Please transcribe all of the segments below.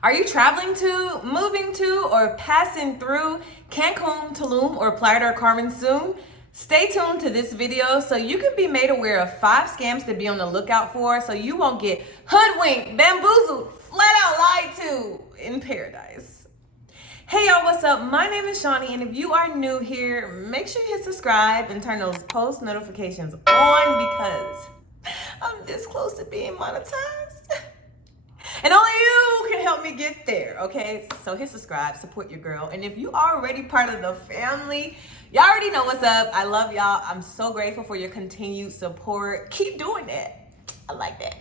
Are you traveling to, moving to, or passing through Cancun, Tulum, or Playa Del Carmen soon? Stay tuned to this video so you can be made aware of 5 scams to be on the lookout for so you won't get hoodwinked, bamboozled, flat out lied to in paradise. Hey y'all, what's up? My name is Shawnie, and if you are new here, make sure you hit subscribe and turn those post notifications on because I'm this close to being monetized. And only you can help me get there, okay? So hit subscribe, support your girl. And if you are already part of the family, y'all already know what's up. I love y'all. I'm so grateful for your continued support. Keep doing that. I like that.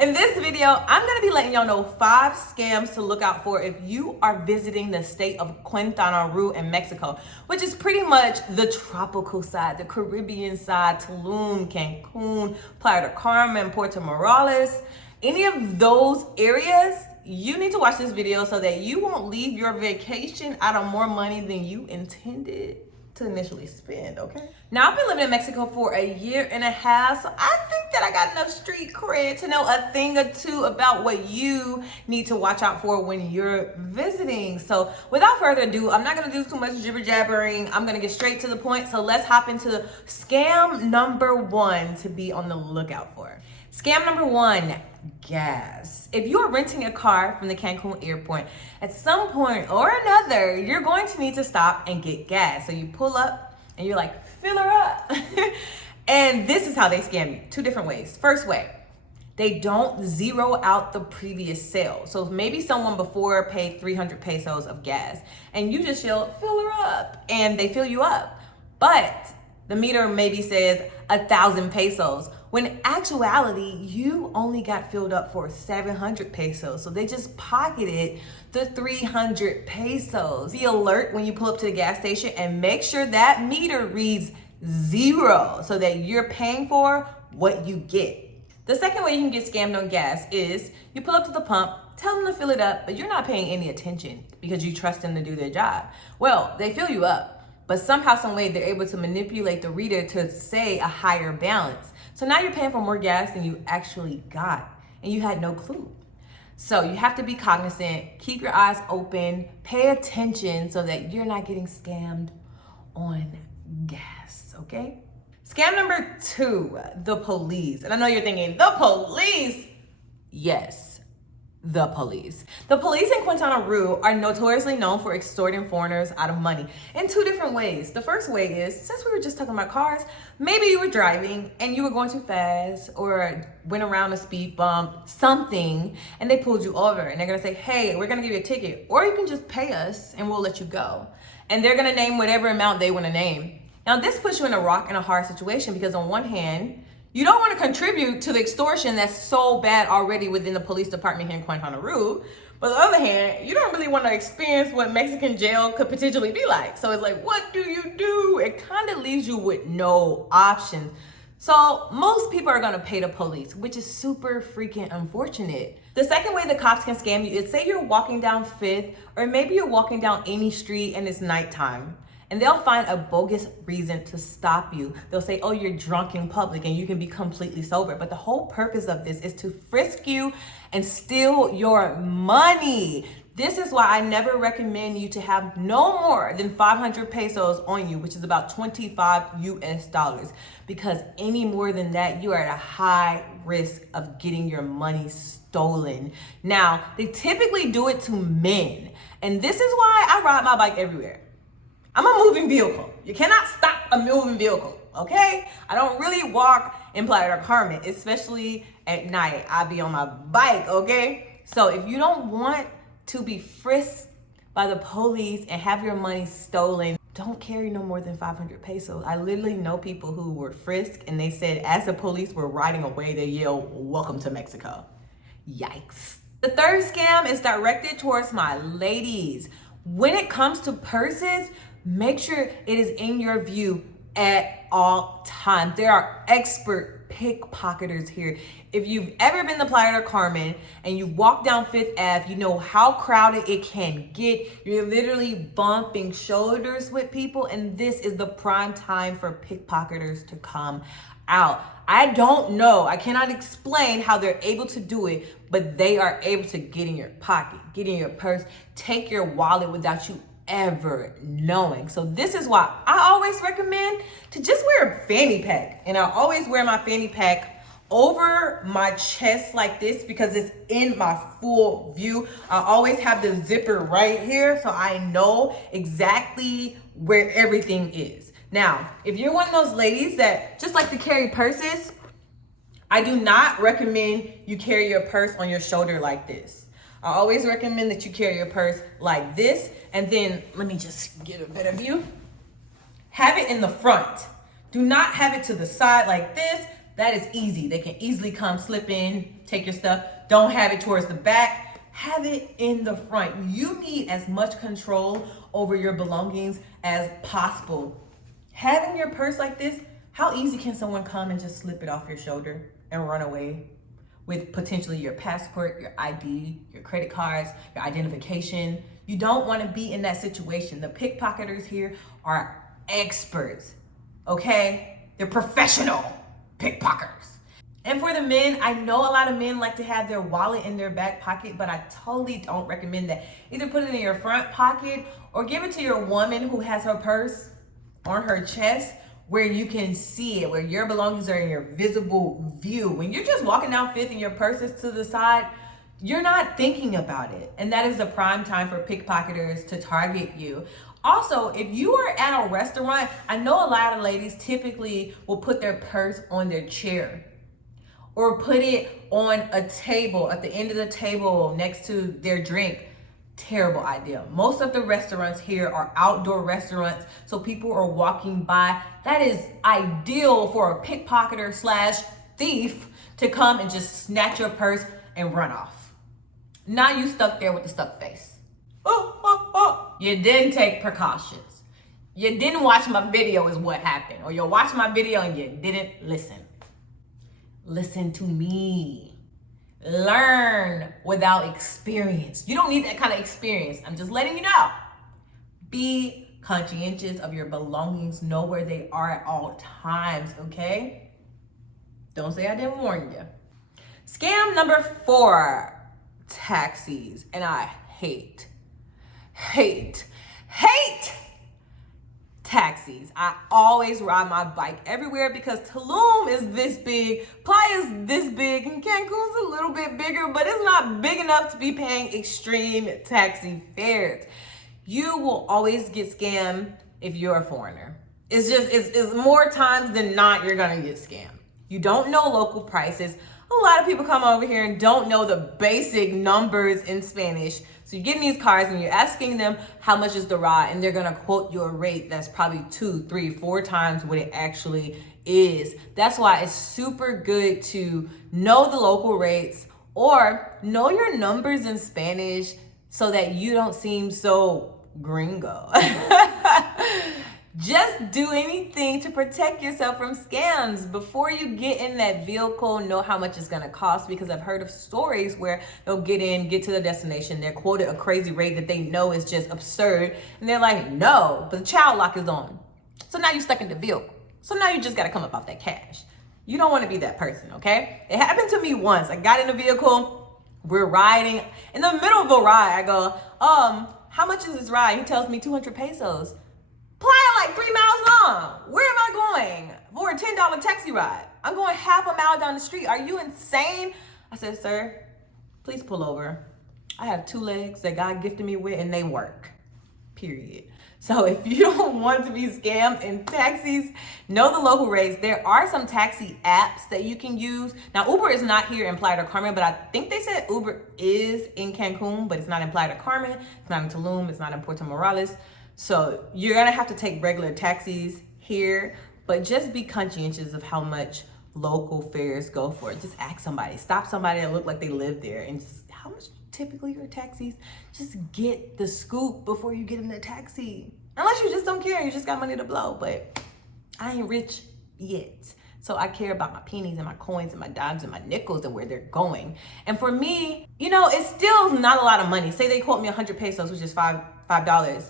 In this video, I'm gonna be letting y'all know 5 scams to look out for if you are visiting the state of Quintana Roo in Mexico, which is pretty much the tropical side, the Caribbean side, Tulum, Cancun, Playa del Carmen, Puerto Morales. Any of those areas, you need to watch this video so that you won't leave your vacation out of more money than you intended to initially spend, okay? Now, I've been living in Mexico for a year and a half, so I think that I got enough street cred to know a thing or two about what you need to watch out for when you're visiting. So without further ado, I'm not gonna do too much jibber jabbering. I'm gonna get straight to the point. So let's hop into scam number 1 to be on the lookout for. Scam number 1, gas. If you are renting a car from the Cancun airport, at some point or another, you're going to need to stop and get gas. So you pull up and you're like, fill her up. And this is how they scam you. 2 different ways. First way, they don't zero out the previous sale. So maybe someone before paid 300 pesos of gas and you just yell, fill her up, and they fill you up. But the meter maybe says 1,000 pesos. When in actuality, you only got filled up for 700 pesos. So they just pocketed the 300 pesos. Be alert when you pull up to the gas station and make sure that meter reads 0 so that you're paying for what you get. The second way you can get scammed on gas is you pull up to the pump, tell them to fill it up, but you're not paying any attention because you trust them to do their job. Well, they fill you up, but somehow, some way, they're able to manipulate the reader to say a higher balance. So now you're paying for more gas than you actually got, and you had no clue. So you have to be cognizant, keep your eyes open, pay attention so that you're not getting scammed on gas, okay? Scam number 2, the police. And I know you're thinking, the police? Yes. The police. The police in Quintana Roo are notoriously known for extorting foreigners out of money in 2 different ways. The first way is, since we were just talking about cars, maybe you were driving and you were going too fast or went around a speed bump, something, and they pulled you over and they're gonna say, hey, we're gonna give you a ticket, or you can just pay us and we'll let you go. And they're gonna name whatever amount they wanna name. Now this puts you in a rock and a hard situation because on one hand, you don't want to contribute to the extortion that's so bad already within the police department here in Quintana Roo. But on the other hand, you don't really want to experience what Mexican jail could potentially be like. So it's like, what do you do? It kind of leaves you with no options. So most people are going to pay the police, which is super freaking unfortunate. The second way the cops can scam you is, say you're walking down 5th, or maybe you're walking down any street and it's nighttime. And they'll find a bogus reason to stop you. They'll say, oh, you're drunk in public and you can be completely sober. But the whole purpose of this is to frisk you and steal your money. This is why I never recommend you to have no more than 500 pesos on you, which is about 25 US dollars. Because any more than that, you are at a high risk of getting your money stolen. Now, they typically do it to men. And this is why I ride my bike everywhere. I'm a moving vehicle. You cannot stop a moving vehicle, okay? I don't really walk in Playa del Carmen, especially at night. I be on my bike, okay? So if you don't want to be frisked by the police and have your money stolen, don't carry no more than 500 pesos. I literally know people who were frisked and they said as the police were riding away, they yelled, welcome to Mexico. Yikes. The third scam is directed towards my ladies. When it comes to purses, make sure it is in your view at all times. There are expert pickpocketers here. If you've ever been to Playa del Carmen and you walk down 5th Ave, you know how crowded it can get. You're literally bumping shoulders with people, and this is the prime time for pickpocketers to come out. I don't know. I cannot explain how they're able to do it, but they are able to get in your pocket, get in your purse, take your wallet without you ever knowing. So this is why I always recommend to just wear a fanny pack. And I always wear my fanny pack over my chest like this because it's in my full view. I always have the zipper right here so I know exactly where everything is. Now, if you're one of those ladies that just like to carry purses, I do not recommend you carry your purse on your shoulder like this. I always recommend that you carry your purse like this, and then let me just get a better view. Have it in the front. Do not have it to the side like this. That is easy. They can easily come, slip in, take your stuff. Don't have it towards the back. Have it in the front. You need as much control over your belongings as possible. Having your purse like this, how easy can someone come and just slip it off your shoulder and run away with potentially your passport, your ID, your credit cards, your identification? You don't want to be in that situation. The pickpocketers here are experts, okay? They're professional pickpocketers. And for the men, I know a lot of men like to have their wallet in their back pocket, but I totally don't recommend that. Either put it in your front pocket or give it to your woman who has her purse on her chest where you can see it, where your belongings are in your visible view. When you're just walking down Fifth and your purse is to the side, you're not thinking about it. And that is the prime time for pickpocketers to target you. Also, if you are at a restaurant, I know a lot of ladies typically will put their purse on their chair or put it on a table, at the end of the table next to their drink. Terrible idea. Most of the restaurants here are outdoor restaurants, so people are walking by. That is ideal for a pickpocketer slash thief to come and just snatch your purse and run off. Now you stuck there with the stuck face. You didn't take precautions. You didn't watch my video is what happened. Or you watched my video and you didn't listen. Listen to me. Learn without experience. You don't need that kind of experience. I'm just letting you know. Be conscientious of your belongings. Know where they are at all times, okay? Don't say I didn't warn you. Scam number 4, taxis. And I hate taxis. I always ride my bike everywhere because Tulum is this big, Playa is this big, and Cancun's a little bit bigger, but it's not big enough to be paying extreme taxi fares. You will always get scammed if you're a foreigner. It's more times than not you're gonna get scammed. You don't know local prices. A lot of people come over here and don't know the basic numbers in Spanish. So you get in these cars and you're asking them how much is the ride, and they're gonna quote you a rate that's probably 2, 3, 4 times what it actually is. That's why it's super good to know the local rates or know your numbers in Spanish so that you don't seem so gringo. Just do anything to protect yourself from scams. Before you get in that vehicle, know how much it's gonna cost, because I've heard of stories where they'll get to the destination, they're quoted a crazy rate that they know is just absurd, and they're like, no, but the child lock is on. So now you're stuck in the vehicle. So now you just gotta come up off that cash. You don't wanna be that person, okay? It happened to me once. I got in the vehicle, we're riding. In the middle of a ride, I go, how much is this ride? He tells me 200 pesos. Playa like 3 miles long. Where am I going for a $10 taxi ride? I'm going half a mile down the street. Are you insane? I said, sir, please pull over. I have 2 legs that God gifted me with and they work, period. So if you don't want to be scammed in taxis, know the local rates. There are some taxi apps that you can use. Now, Uber is not here in Playa del Carmen, but I think they said Uber is in Cancun, but it's not in Playa del Carmen. It's not in Tulum. It's not in Puerto Morales. So you're gonna have to take regular taxis here, but just be conscientious of how much local fares go for. Just ask somebody, stop somebody that look like they live there, and just, how much typically are taxis? Just get the scoop before you get in the taxi. Unless you just don't care, you just got money to blow, but I ain't rich yet. So I care about my pennies and my coins and my dimes and my nickels and where they're going. And for me, you know, it's still not a lot of money. Say they quote me 100 pesos, which is $5.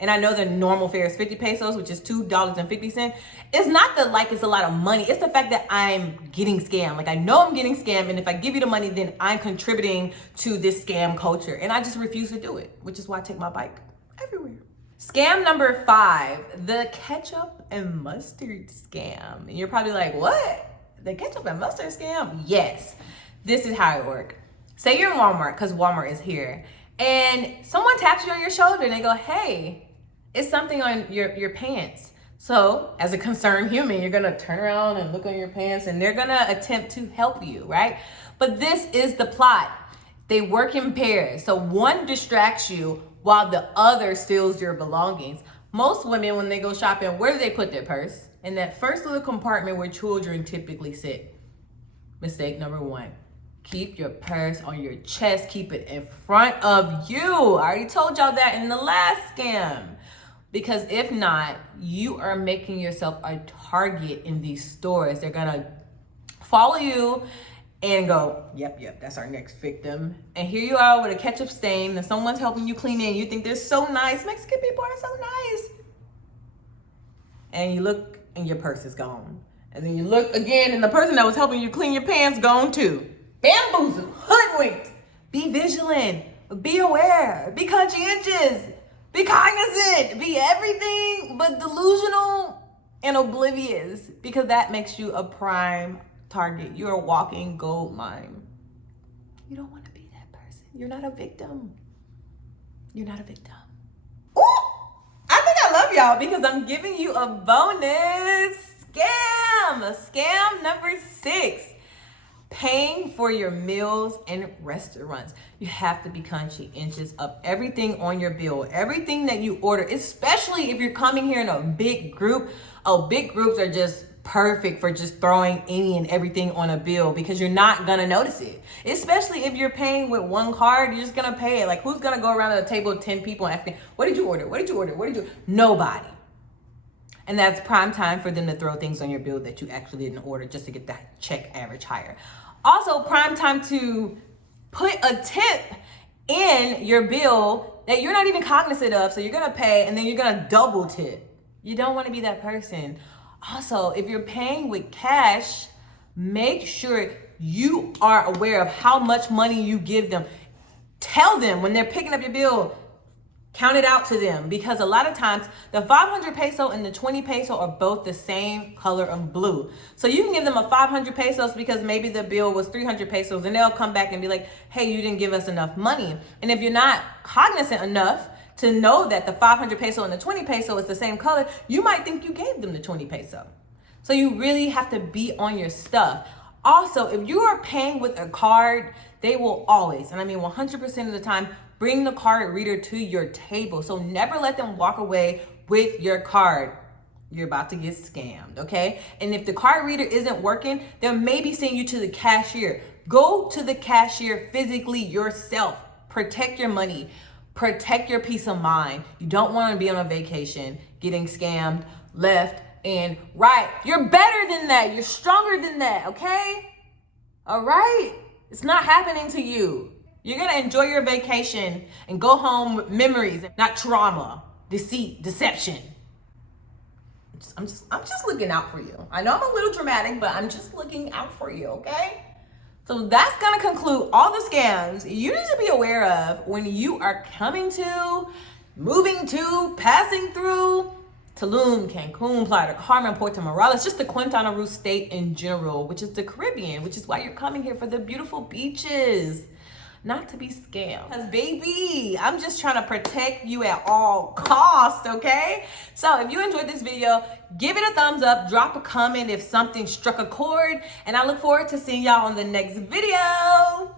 and I know the normal fare is 50 pesos, which is $2.50. It's not that like it's a lot of money. It's the fact that I'm getting scammed. Like I know I'm getting scammed, and if I give you the money, then I'm contributing to this scam culture. And I just refuse to do it, which is why I take my bike everywhere. Scam number 5, the ketchup and mustard scam. And you're probably like, what? The ketchup and mustard scam? Yes. This is how it works. Say you're in Walmart, because Walmart is here, and someone taps you on your shoulder and they go, hey, it's something on your pants. So as a concerned human, you're gonna turn around and look on your pants, and they're gonna attempt to help you, right? But this is the plot. They work in pairs. So one distracts you while the other steals your belongings. Most women, when they go shopping, where do they put their purse? In that first little compartment where children typically sit. Mistake number 1. Keep your purse on your chest. Keep it in front of you. I already told y'all that in the last scam. Because if not, you are making yourself a target in these stores. They're gonna follow you and go, yep, that's our next victim. And here you are with a ketchup stain and someone's helping you clean it. You think they're so nice. Mexican people are so nice. And you look and your purse is gone. And then you look again and the person that was helping you clean your pants gone too. Bamboozled, hoodwinked. Be vigilant, be aware, be conscientious, be cognizant, be everything but delusional and oblivious, because that makes you a prime target. You're a walking gold mine. You don't want to be that person. You're not a victim. You're not a victim. Ooh, I think I love y'all because I'm giving you a bonus scam. Scam number 6. Paying for your meals in restaurants. You have to be conscientious of everything on your bill, everything that you order, especially if you're coming here in a big group. Oh, big groups are just perfect for just throwing any and everything on a bill because you're not gonna notice it. Especially if you're paying with one card, you're just gonna pay it. Like, who's gonna go around a table of 10 people and asking, what did you order? What did you order? What did you? Nobody. And that's prime time for them to throw things on your bill that you actually didn't order just to get that check average higher. Also, prime time to put a tip in your bill that you're not even cognizant of. So you're gonna pay and then you're gonna double tip. You don't wanna be that person. Also, if you're paying with cash, make sure you are aware of how much money you give them. Tell them when they're picking up your bill, count it out to them, because a lot of times the 500 peso and the 20 peso are both the same color of blue. So you can give them a 500 pesos because maybe the bill was 300 pesos and they'll come back and be like, hey, you didn't give us enough money. And if you're not cognizant enough to know that the 500 peso and the 20 peso is the same color, you might think you gave them the 20 peso. So you really have to be on your stuff. Also, if you are paying with a card, they will always, and I mean 100% of the time, bring the card reader to your table. So never let them walk away with your card. You're about to get scammed, okay? And if the card reader isn't working, they'll maybe send you to the cashier. Go to the cashier physically yourself. Protect your money. Protect your peace of mind. You don't want to be on a vacation getting scammed left and right. You're better than that. You're stronger than that, okay? All right? It's not happening to you. You're gonna enjoy your vacation and go home with memories, not trauma, deceit, deception. I'm just looking out for you. I know I'm a little dramatic, but I'm just looking out for you, okay? So that's gonna conclude all the scams you need to be aware of when you are coming to, moving to, passing through Tulum, Cancun, Playa del Carmen, Puerto Morales, just the Quintana Roo state in general, which is the Caribbean, which is why you're coming here for the beautiful beaches. Not to be scammed. Because baby, I'm just trying to protect you at all costs, okay? So if you enjoyed this video, give it a thumbs up, drop a comment if something struck a chord, and I look forward to seeing y'all on the next video.